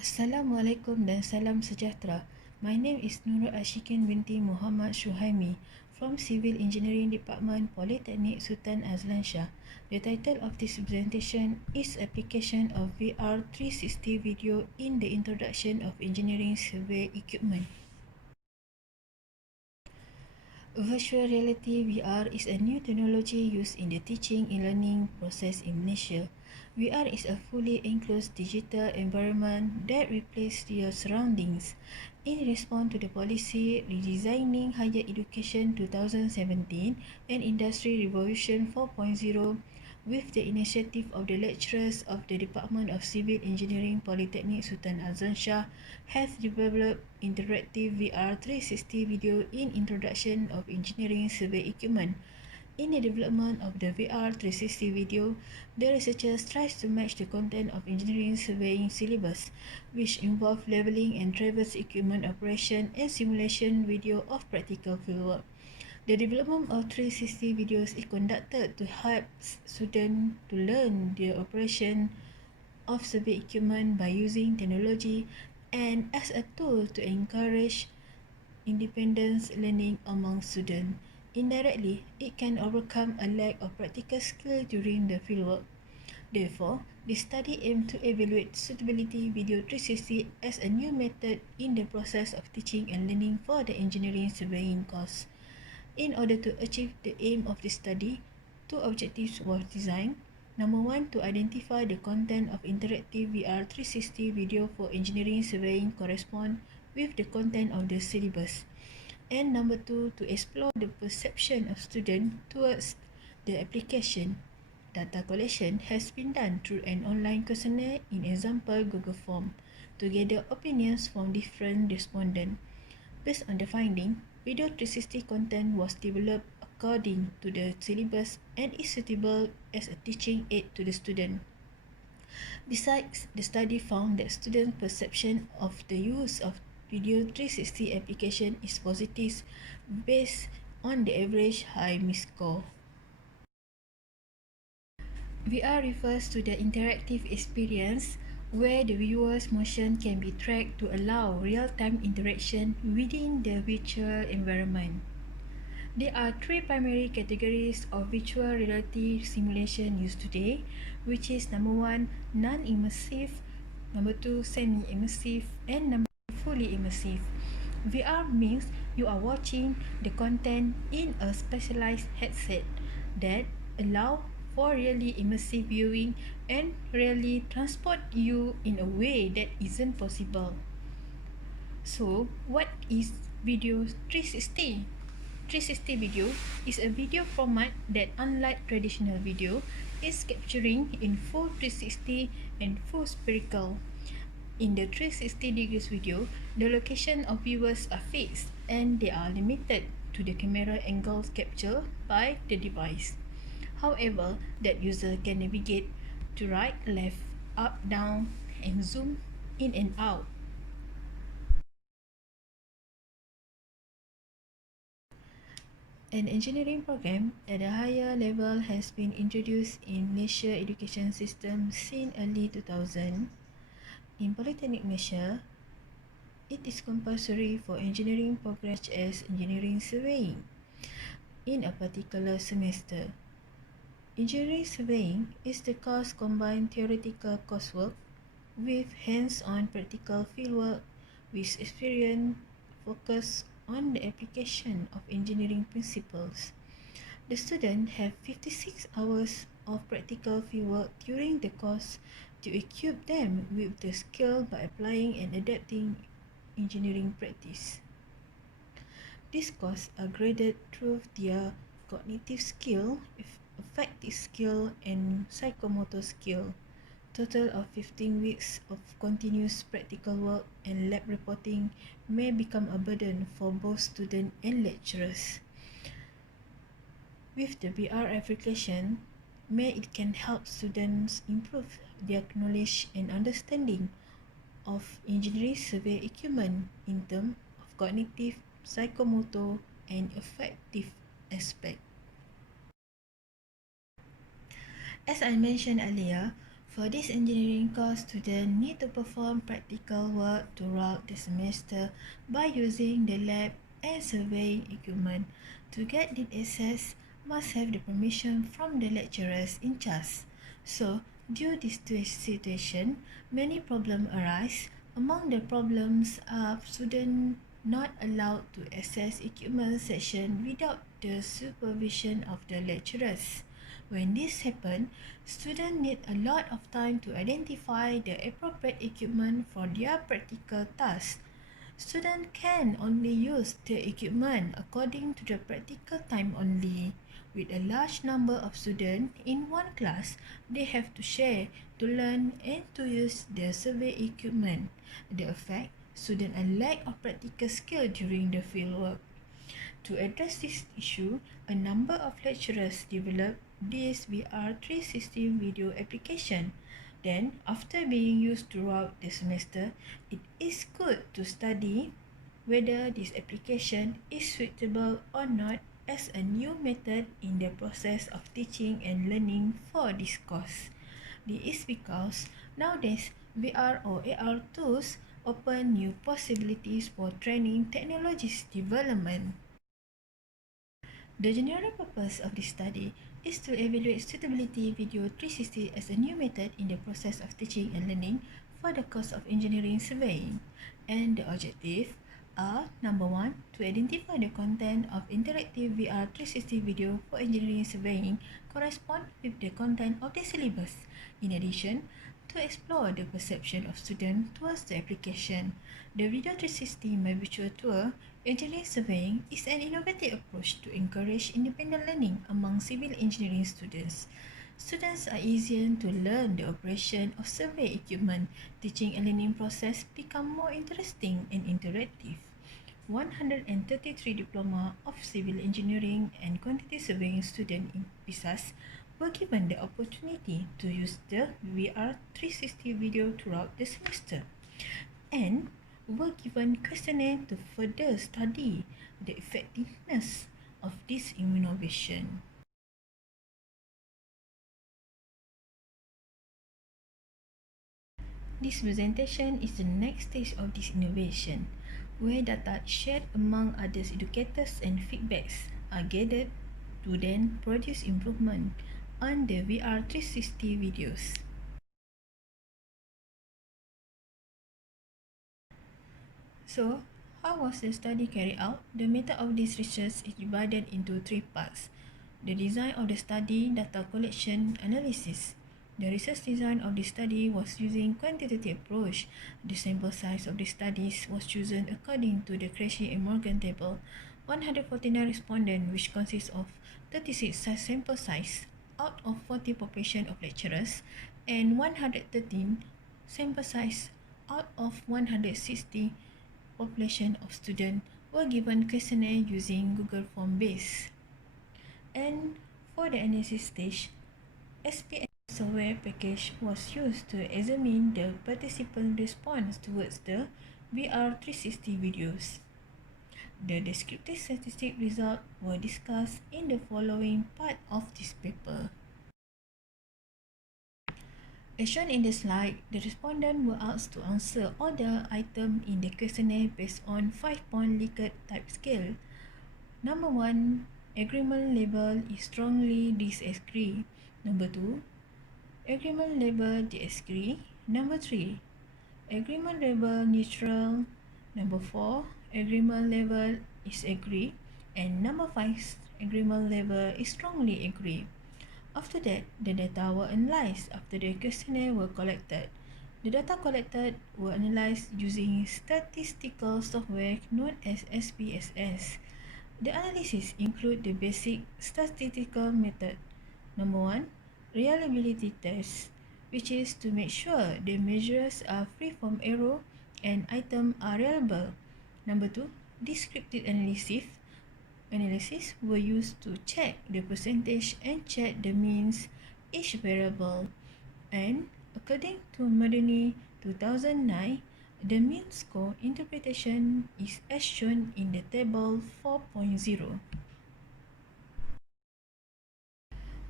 Assalamualaikum dan salam sejahtera. My name is Nurul Ashikin binti Muhammad Shuhaimi from Civil Engineering Department, Polytechnic Sultan Azlan Shah. The title of this presentation is Application of VR 360 Video in the Introduction of Engineering Survey Equipment. Virtual reality VR is a new technology used in the teaching and learning process in Malaysia. VR is a fully enclosed digital environment that replaces your surroundings. In response to the policy Redesigning Higher Education 2017 and Industry Revolution 4.0, with the initiative of the lecturers of the Department of Civil Engineering Polytechnic Sultan Azlan Shah, has developed interactive VR 360 video in introduction of engineering survey equipment. In the development of the VR 360 video, the researchers tries to match the content of engineering surveying syllabus, which involve leveling and traverse equipment operation and simulation video of practical fieldwork. The development of 360 videos is conducted to help students to learn the operation of survey equipment by using technology and as a tool to encourage independence learning among students. Indirectly, it can overcome a lack of practical skill during the fieldwork. Therefore, the study aimed to evaluate suitability video 360 as a new method in the process of teaching and learning for the engineering surveying course. In order to achieve the aim of the study, two objectives were designed. Number one, to identify the content of interactive VR 360 video for engineering surveying correspond with the content of the syllabus. And number two, to explore the perception of students towards the application. Data collection has been done through an online questionnaire in example Google Form to gather opinions from different respondents. Based on the finding, Video 360 content was developed according to the syllabus and is suitable as a teaching aid to the student. Besides, the study found that students' perception of the use of Video 360 application is positive based on the average high MIS score. VR refers to the interactive experience where the viewer's motion can be tracked to allow real-time interaction within the virtual environment. There are three primary categories of virtual reality simulation used today, which is number one, non-immersive, number two, semi-immersive, and number three, fully immersive. VR means you are watching the content in a specialized headset that allow for really immersive viewing and really transport you in a way that isn't possible. So, what is video 360? 360 video is a video format that, unlike traditional video, is capturing in full 360 and full spherical. In the 360 degrees video, the location of viewers are fixed and they are limited to the camera angles captured by the device. However, that user can navigate to right, left, up, down, and zoom in and out. An engineering program at a higher level has been introduced in Malaysia education system since early 2000. In Polytechnic Malaysia, it is compulsory for engineering programs such as engineering surveying in a particular semester. Engineering surveying is the course combine theoretical coursework with hands-on practical fieldwork with experience focused on the application of engineering principles. The students have 56 hours of practical fieldwork during the course to equip them with the skill by applying and adapting engineering practice. These courses are graded through their cognitive skill, affective skill, and psychomotor skill. Total of 15 weeks of continuous practical work and lab reporting may become a burden for both students and lecturers. With the VR application, it can help students improve their knowledge and understanding of engineering survey equipment in terms of cognitive, psychomotor, and affective aspect. As I mentioned earlier, For this engineering course, students need to perform practical work throughout the semester by using the lab and surveying equipment. To get this access, must have the permission from the lecturers in charge. So, due to this situation, many problems arise. Among the problems are students not allowed to access equipment section without the supervision of the lecturers. When this happens, students need a lot of time to identify the appropriate equipment for their practical tasks. Students can only use the equipment according to the practical time only. With a large number of students in one class, they have to share, to learn and to use the survey equipment. The effect, students a lack of practical skill during the fieldwork. To address this issue, a number of lecturers developed this VR 360 video application. Then, after being used throughout the semester, it is good to study whether this application is suitable or not as a new method in the process of teaching and learning for this course. This is because nowadays VR or AR tools open new possibilities for training technologies development. The general purpose of this study is to evaluate suitability video 360 as a new method in the process of teaching and learning for the course of engineering surveying. And the objective are number 1, to identify the content of interactive VR 360 video for engineering surveying correspond with the content of the syllabus. In addition, to explore the perception of students towards the application. The Video 360 My Virtual Tour Engineering Surveying is an innovative approach to encourage independent learning among civil engineering students. Students are easier to learn the operation of survey equipment. Teaching and learning process become more interesting and interactive. 133 Diploma of Civil Engineering and Quantity Surveying students in PISAS were given the opportunity to use the VR 360 video throughout the semester and were given questionnaire to further study the effectiveness of this innovation. This presentation is the next stage of this innovation, where data shared among others educators and feedbacks are gathered to then produce improvement on the VR 360 videos. So, how was the study carried out? The method of this research is divided into 3 parts. The design of the study, data collection, analysis. The research design of the study was using quantitative approach. The sample size of the studies was chosen according to the Crashey and Morgan table. 149 respondents, which consists of 36 sample size out of 40 population of lecturers, and 113 sample size out of 160 population of students were given questionnaire using Google Form base. And for the analysis stage, SPS software package was used to examine the participant response towards the VR 360 videos. The descriptive statistic results were discussed in the following part of this paper. As shown in the slide, the respondents were asked to answer all the items in the questionnaire based on 5-point Likert type scale. Number 1, agreement level is strongly disagree. Number 2, agreement level disagree. Number 3, agreement level neutral. Number 4, agreement level is agree. And number 5, agreement level is strongly agree. After that, the data were analyzed after the questionnaire were collected. The data collected were analyzed using statistical software known as SPSS. The analysis include the basic statistical method. Number 1, reliability test, which is to make sure the measures are free from error and items are reliable. Number 2, descriptive analysis were used to check the percentage and check the means each variable. And according to Madani 2009, the mean score interpretation is as shown in the table 4.0.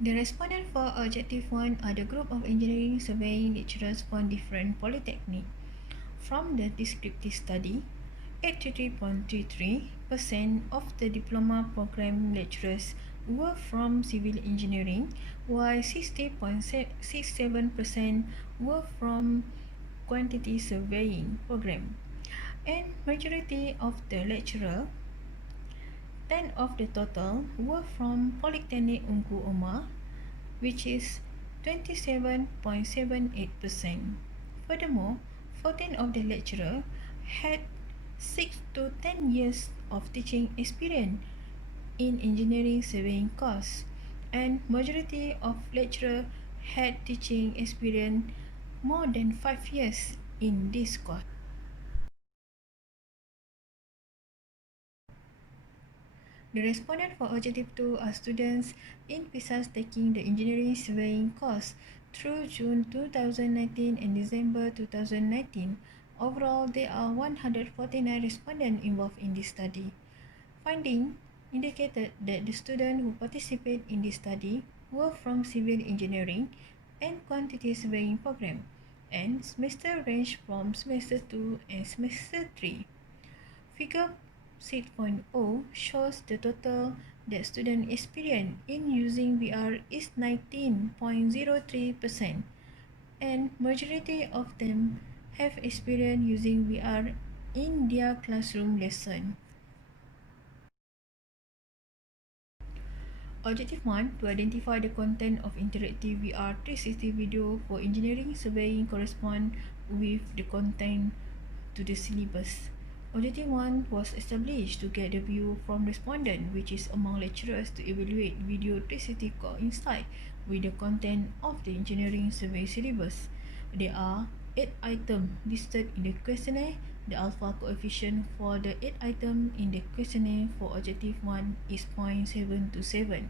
The respondents for Objective 1 are the group of engineering surveying lecturers from different polytechnics. From the descriptive study, 83.33% of the diploma program lecturers were from civil engineering, while 60.67% were from quantity surveying program. And majority of the lecturer, 10 of the total, were from Polytechnic Ungku Omar, which is 27.78%. Furthermore, 14 of the lecturers had 6 to 10 years of teaching experience in engineering surveying course, and majority of lecturers had teaching experience more than 5 years in this course. The respondents for Objective 2 are students in PISAS taking the engineering surveying course through June 2019 and December 2019. Overall, there are 149 respondents involved in this study. Findings indicated that the students who participate in this study were from civil engineering and quantity surveying program, and semester range from semester 2 and semester 3. Figure 6.0 shows the total that students experience in using VR is 19.03%, and majority of them have experience using VR in their classroom lesson. Objective 1, to identify the content of interactive VR 360 video for engineering surveying correspond with the content to the syllabus. Objective 1 was established to get the view from respondent, which is among lecturers, to evaluate video 360 coincide with the content of the engineering survey syllabus. There are 8 items listed in the questionnaire. The alpha coefficient for the 8 items in the questionnaire for Objective 1 is 0.727,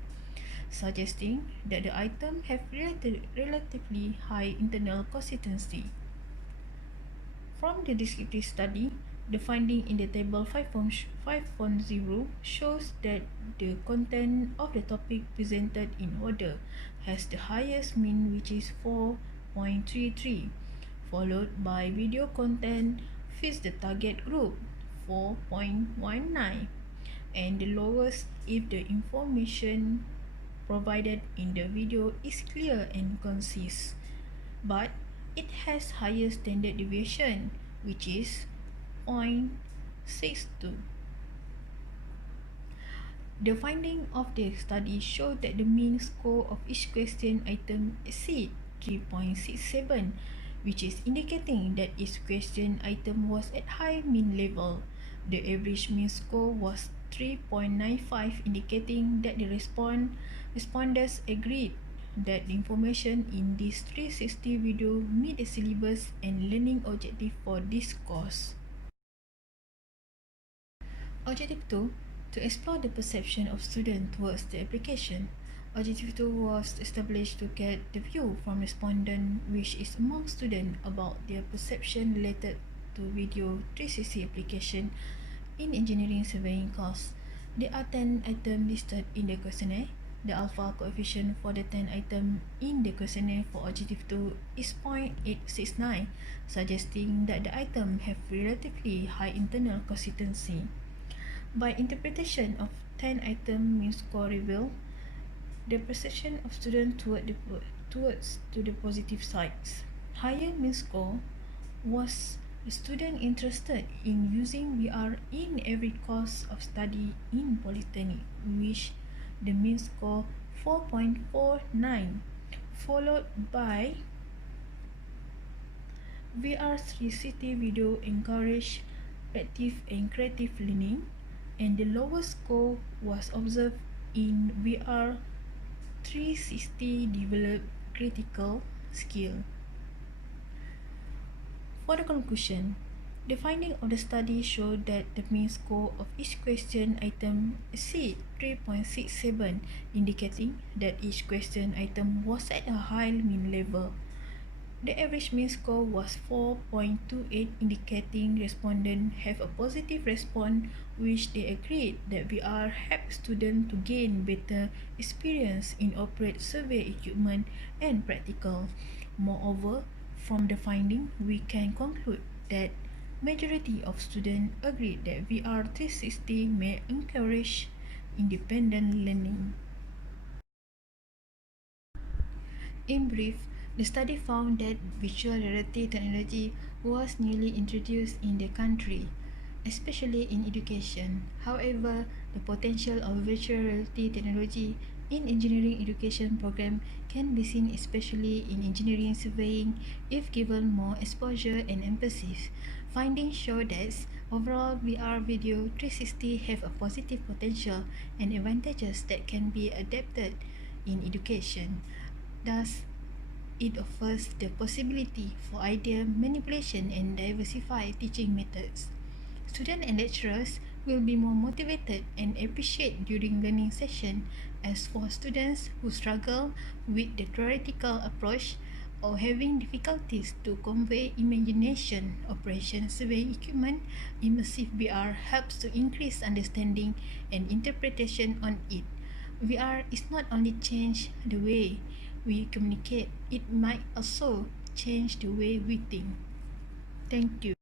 suggesting that the items have relatively high internal consistency. From the descriptive study, the finding in the table 5.0 shows that the content of the topic presented in order has the highest mean, which is 4.33, followed by video content fits the target group 4.19, and the lowest if the information provided in the video is clear and concise, but it has higher standard deviation, which is 0.62. The finding of the study showed that the mean score of each question item exceed 3.67, which is indicating that each question item was at high mean level. The average mean score was 3.95, indicating that the respondents agreed that the information in this 360 video meet the syllabus and learning objective for this course. Objective 2, to explore the perception of students towards the application. Objective 2 was established to get the view from respondents, which is among students, about their perception related to video 360 application in engineering surveying course. There are 10 items listed in the questionnaire. The alpha coefficient for the 10 items in the questionnaire for Objective 2 is 0.869, suggesting that the items have relatively high internal consistency. By interpretation of 10 item mean score reveal the perception of students towards to the positive sides. Higher mean score was the student interested in using VR in every course of study in Polytechnic, which the mean score 4.49, followed by VR 360 video encourage active and creative learning, and the lowest score was observed in VR 360 develop critical skill. For the conclusion, the finding of the study showed that the mean score of each question item exceed 3.67, indicating that each question item was at a high mean level. The average mean score was 4.28, indicating respondents have a positive response, which they agreed that VR helps students to gain better experience in operate survey equipment and practical. Moreover, from the finding, we can conclude that majority of students agree that VR 360 may encourage independent learning. In brief, the study found that virtual reality technology was newly introduced in the country, especially in education. However, the potential of virtual reality technology in engineering education program can be seen especially in engineering surveying if given more exposure and emphasis. Findings show that overall VR video 360 have a positive potential and advantages that can be adapted in education. Thus, it offers the possibility for idea manipulation and diversified teaching methods. Students and lecturers will be more motivated and appreciate during learning session as for students who struggle with the theoretical approach or having difficulties to convey imagination operation surveying equipment, immersive VR helps to increase understanding and interpretation on it. VR is not only change the way we communicate, it might also change the way we think. Thank you.